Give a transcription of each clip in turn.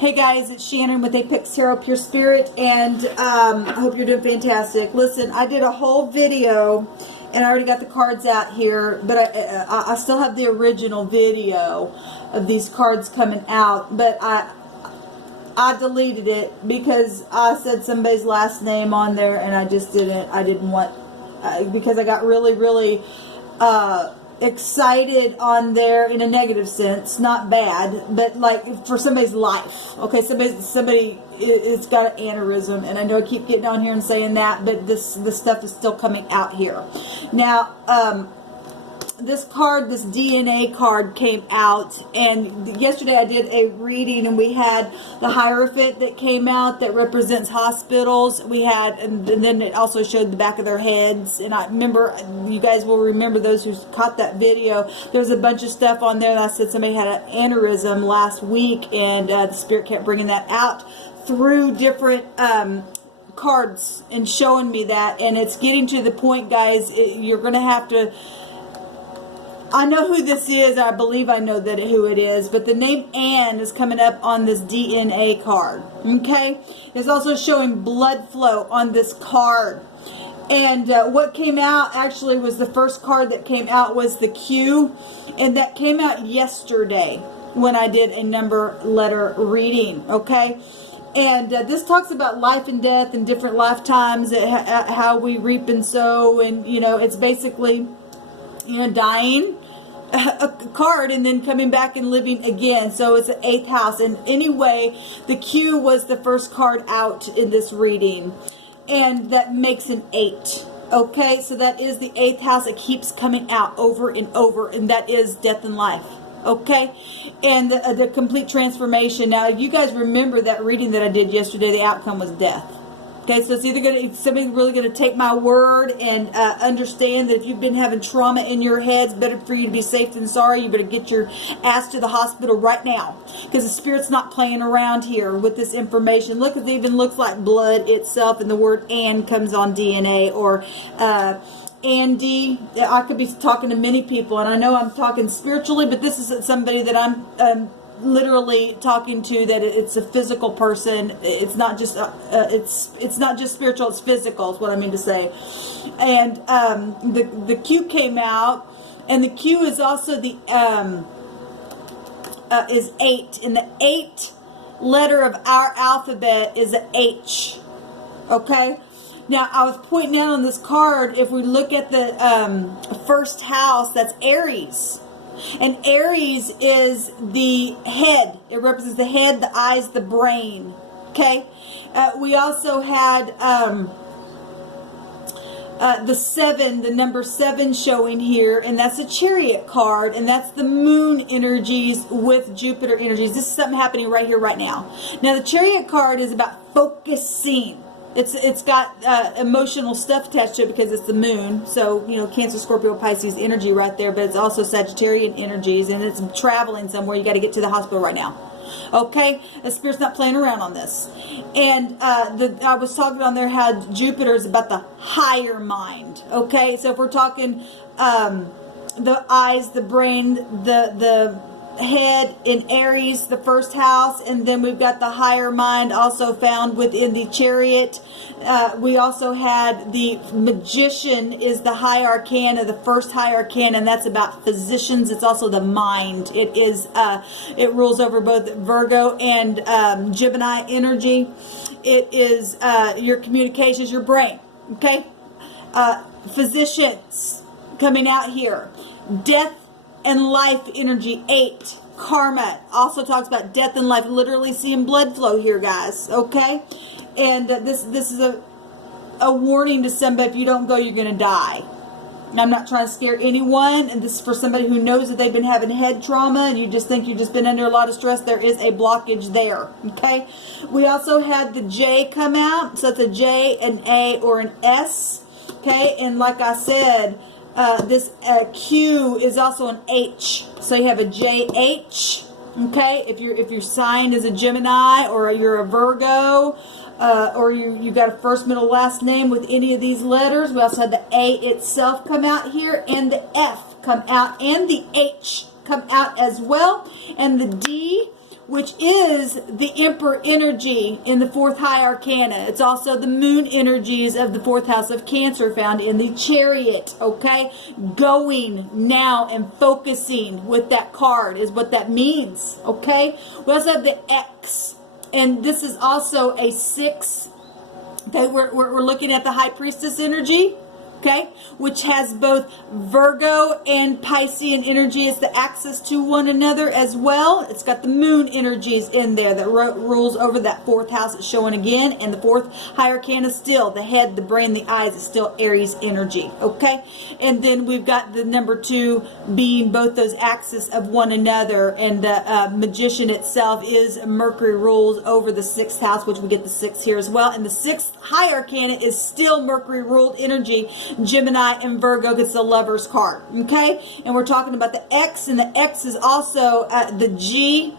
Hey guys, it's Shannon with Apex Tarot Pure Spirit, and I hope you're doing fantastic. Listen, I did a whole video, and I already got the cards out here, but I still have the original video of these cards coming out, but I deleted it because I said somebody's last name on there, and I didn't want, because I got really excited on there in a negative sense, not bad, but like for somebody's life. Okay, somebody it's got an aneurysm, and I know I keep getting on here and saying that, but this stuff is still coming out here. Now, this card, this DNA card came out, and yesterday I did a reading, and we had the Hierophant that came out that represents hospitals. We had, and then it also showed the back of their heads, and I remember, you guys will remember, those who caught that video, there was a bunch of stuff on there, and I said somebody had an aneurysm last week, and the Spirit kept bringing that out through different cards and showing me that, and it's getting to the point, guys, you're going to have to, I know who this is. I believe I know who it is. But the name Anne is coming up on this DNA card. Okay? It's also showing blood flow on this card. And what came out actually was the first card that came out was the Q. And that came out yesterday when I did a number letter reading. Okay? And this talks about life and death and different lifetimes, how we reap and sow. And, you know, it's basically, you know, dying a card and then coming back and living again. So it's an 8th house. And anyway, the Q was the first card out in this reading, and that makes an 8. Okay, so that is the 8th house. It keeps coming out over and over, and that is death and life. Okay, and the complete transformation. Now, you guys remember that reading that I did yesterday, the outcome was death. Okay, so it's either somebody's really going to take my word and understand that if you've been having trauma in your head, it's better for you to be safe than sorry. You better get your ass to the hospital right now, because the Spirit's not playing around here with this information. Look, it even looks like blood itself, and the word "and" comes on DNA, or Andy. I could be talking to many people, and I know I'm talking spiritually, but this is somebody that I'm literally talking to, that it's a physical person. It's not just it's not just spiritual, it's physical is what I mean to say. And the Q came out, and the Q is also the is 8, and the 8th letter of our alphabet is an H. Okay, now I was pointing out on this card, if we look at the first house, that's Aries. And Aries is the head. It represents the head, the eyes, the brain. Okay? We also had the 7, the number 7 showing here, and that's a Chariot card, and that's the moon energies with Jupiter energies. This is something happening right here, right now. Now, the Chariot card is about focusing. It's got emotional stuff attached to it because it's the moon. So, you know, Cancer, Scorpio, Pisces energy right there. But it's also Sagittarian energies, and it's traveling somewhere. You got to get to the hospital right now. Okay? The Spirit's not playing around on this. And I was talking on there how Jupiter is about the higher mind. Okay? So if we're talking the eyes, the brain, the head in Aries, the first house, and then we've got the higher mind also found within the Chariot. We also had the Magician is the high arcana, the first high arcana, and that's about physicians. It's also the mind. It is it rules over both Virgo and Gemini energy. It is your communications, your brain. Okay, physicians coming out here. Death and life energy, 8. Karma also talks about death and life, literally seeing blood flow here, guys. Okay, and this is a warning to somebody. If you don't go, you're going to die. And I'm not trying to scare anyone, and this is for somebody who knows that they've been having head trauma, and you just think you've just been under a lot of stress. There is a blockage there. Okay, we also had the J come out, so it's a J, an A, or an S. Okay, and like I said, this Q is also an H, so you have a JH. Okay, if you're signed as a Gemini, or you're a Virgo, or you got a first, middle, last name with any of these letters. We also had the A itself come out here, and the F come out, and the H come out as well, and the D which is the Emperor energy in the 4th high arcana. It's also the moon energies of the 4th house of Cancer found in the Chariot, okay? Going now and focusing with that card is what that means, okay? We also have the X, and this is also a 6. Okay, we're looking at the High Priestess energy, okay, which has both Virgo and Piscean energy as the axis to one another as well. It's got the moon energies in there that rules over that 4th house. It's showing again, and the 4th high arcana still, the head, the brain, the eyes, is still Aries energy, okay? And then we've got the number 2 being both those axes of one another, and the Magician itself is Mercury rules over the 6th house, which we get the 6 here as well, and the 6th high arcana is still Mercury ruled energy, Gemini and Virgo gets the Lover's card, okay? And we're talking about the X, and the X is also the G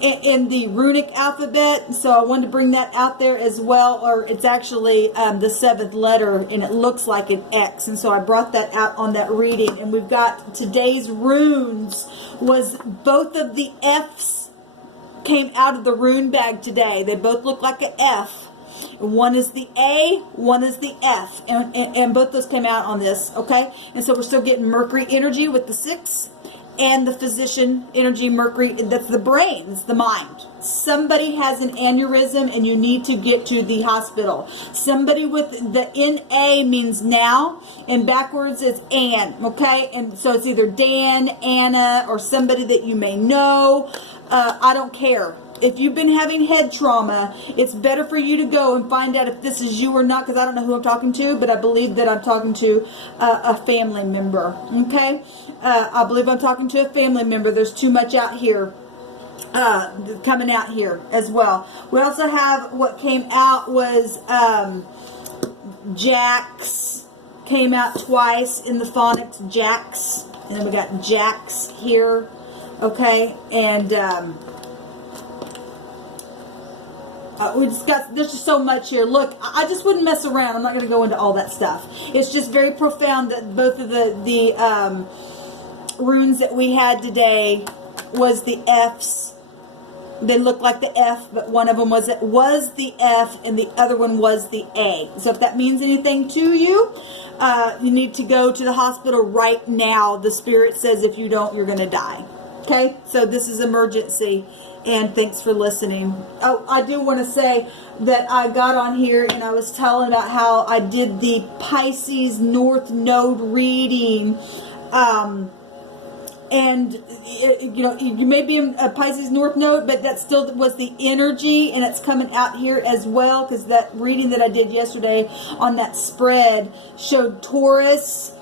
in the runic alphabet, so I wanted to bring that out there as well, or it's actually the 7th letter, and it looks like an X, and so I brought that out on that reading. And we've got today's runes was both of the F's came out of the rune bag today. They both look like an F. One is the A, one is the F, and both those came out on this, okay? And so we're still getting Mercury energy with the 6, and the Physician energy, Mercury, that's the brain, it's the mind. Somebody has an aneurysm and you need to get to the hospital. Somebody with the NA means now, and backwards it's Ann, okay? And so it's either Dan, Anna, or somebody that you may know. I don't care. If you've been having head trauma, it's better for you to go and find out if this is you or not, because I don't know who I'm talking to, but I believe that I'm talking to a family member, okay? I believe I'm talking to a family member. There's too much out here, coming out here as well. We also have what came out was Jacks, came out twice in the phonics, Jacks, and then we got Jacks here, okay? And we just got, there's just so much here. Look, I just wouldn't mess around. I'm not going to go into all that stuff. It's just very profound that both of the runes that we had today was the F's. They look like the F, but one of them was the F, and the other one was the A. So if that means anything to you, you need to go to the hospital right now. The Spirit says if you don't, you're going to die. Okay? So this is emergency. And thanks for listening. Oh, I do want to say that I got on here and I was telling about how I did the Pisces North Node reading. And, you know, you may be in a Pisces North Node, but that still was the energy, and it's coming out here as well, because that reading that I did yesterday on that spread showed Taurus.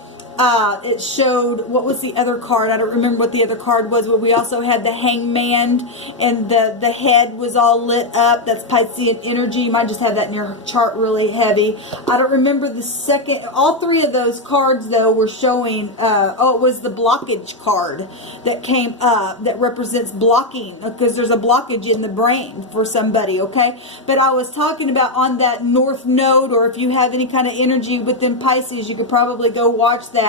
It showed, what was the other card? I don't remember what the other card was, but we also had the Hangman, and the head was all lit up. That's Piscean energy. You might just have that in your chart really heavy. I don't remember the second. All three of those cards, though, were showing, it was the blockage card that came up that represents blocking, because there's a blockage in the brain for somebody, okay? But I was talking about on that North Node, or if you have any kind of energy within Pisces, you could probably go watch that,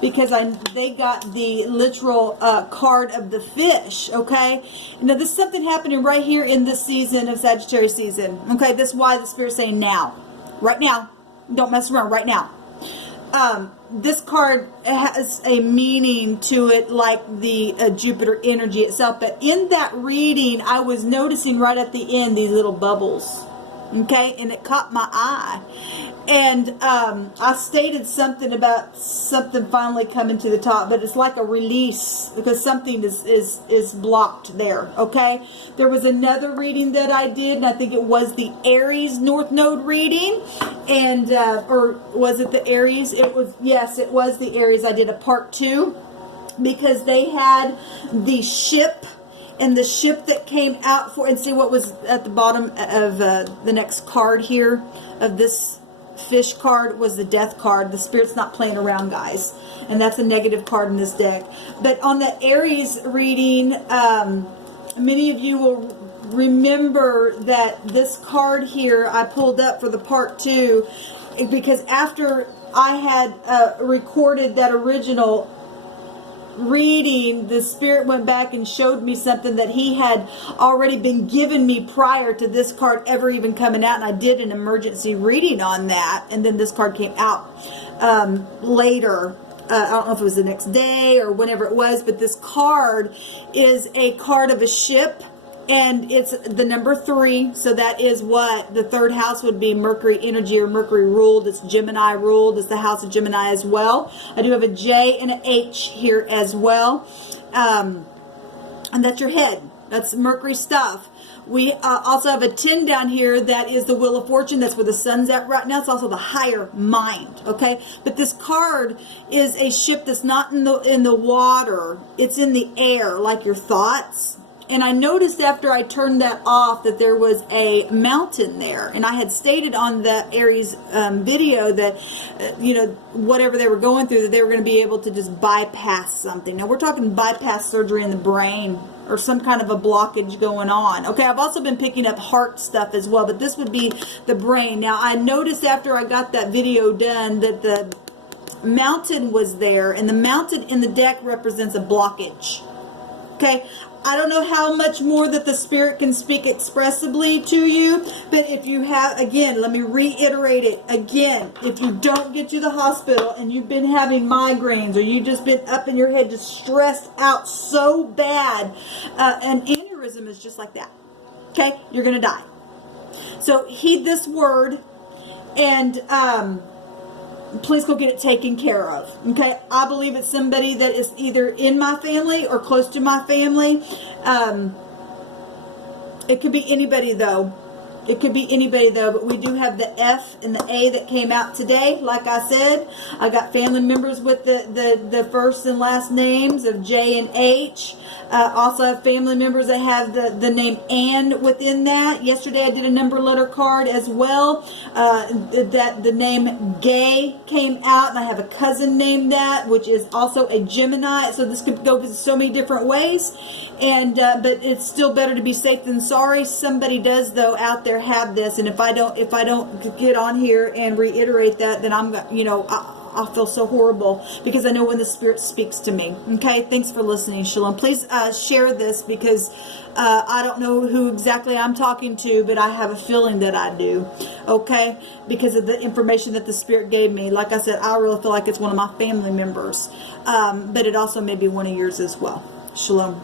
because they got the literal card of the fish, okay? Now, this is something happening right here in this season of Sagittarius season, okay? That's why the Spirit's saying now. Right now. Don't mess around. Right now. This card has a meaning to it like the Jupiter energy itself, but in that reading, I was noticing right at the end these little bubbles, okay? And it caught my eye. And I stated something about something finally coming to the top, but it's like a release, because something is blocked there, okay? There was another reading that I did, and I think it was the Aries North Node reading, and or was it the Aries? It was, yes, it was the Aries. I did a part 2, because they had the ship, and the ship that came out for, and see what was at the bottom of the next card here of this fish card was the Death card. The Spirit's not playing around, guys, and that's a negative card in this deck. But on the Aries reading, many of you will remember that this card here I pulled up for the part 2, because after I had recorded that original reading, the Spirit went back and showed me something that he had already been given me prior to this card ever even coming out, and I did an emergency reading on that, and then this card came out later. I don't know if it was the next day or whenever it was, but this card is a card of a ship, and it's the number 3. So that is what the 3rd house would be, Mercury energy or Mercury ruled. It's Gemini ruled. It's the house of Gemini as well. I do have a J and an H here as well. And that's your head. That's Mercury stuff. We also have a 10 down here. That is the Wheel of Fortune. That's where the sun's at right now. It's also the higher mind. Okay, but this card is a ship that's not in the water. It's in the air, like your thoughts. And I noticed after I turned that off that there was a mountain there. And I had stated on the Aries video that, you know, whatever they were going through, that they were going to be able to just bypass something. Now, we're talking bypass surgery in the brain or some kind of a blockage going on. Okay, I've also been picking up heart stuff as well, but this would be the brain. Now, I noticed after I got that video done that the mountain was there, and the mountain in the deck represents a blockage. Okay, I don't know how much more that the Spirit can speak expressively to you, but if you have, again, let me reiterate it again, if you don't get to the hospital and you've been having migraines, or you've just been up in your head, just stressed out so bad, an aneurysm is just like that. Okay, you're going to die. So heed this word, and please go get it taken care of. Okay, I believe it's somebody that is either in my family or close to my family. It could be anybody though. It could be anybody though, but we do have the F and the A that came out today. Like I said, I got family members with the first and last names of J and H. Also have family members that have the name Ann within that. Yesterday I did a number letter card as well. That the name Gay came out, and I have a cousin named that, which is also a Gemini. So this could go so many different ways. And but it's still better to be safe than sorry. Somebody does though out there have this, and if I don't get on here and reiterate that, then I'm, you know, I'll feel so horrible, because I know when the Spirit speaks to me. Okay, thanks for listening. Shalom. Please share this, because I don't know who exactly I'm talking to, but I have a feeling that I do. Okay, because of the information that the Spirit gave me. Like I said, I really feel like it's one of my family members, but it also may be one of yours as well. Shalom.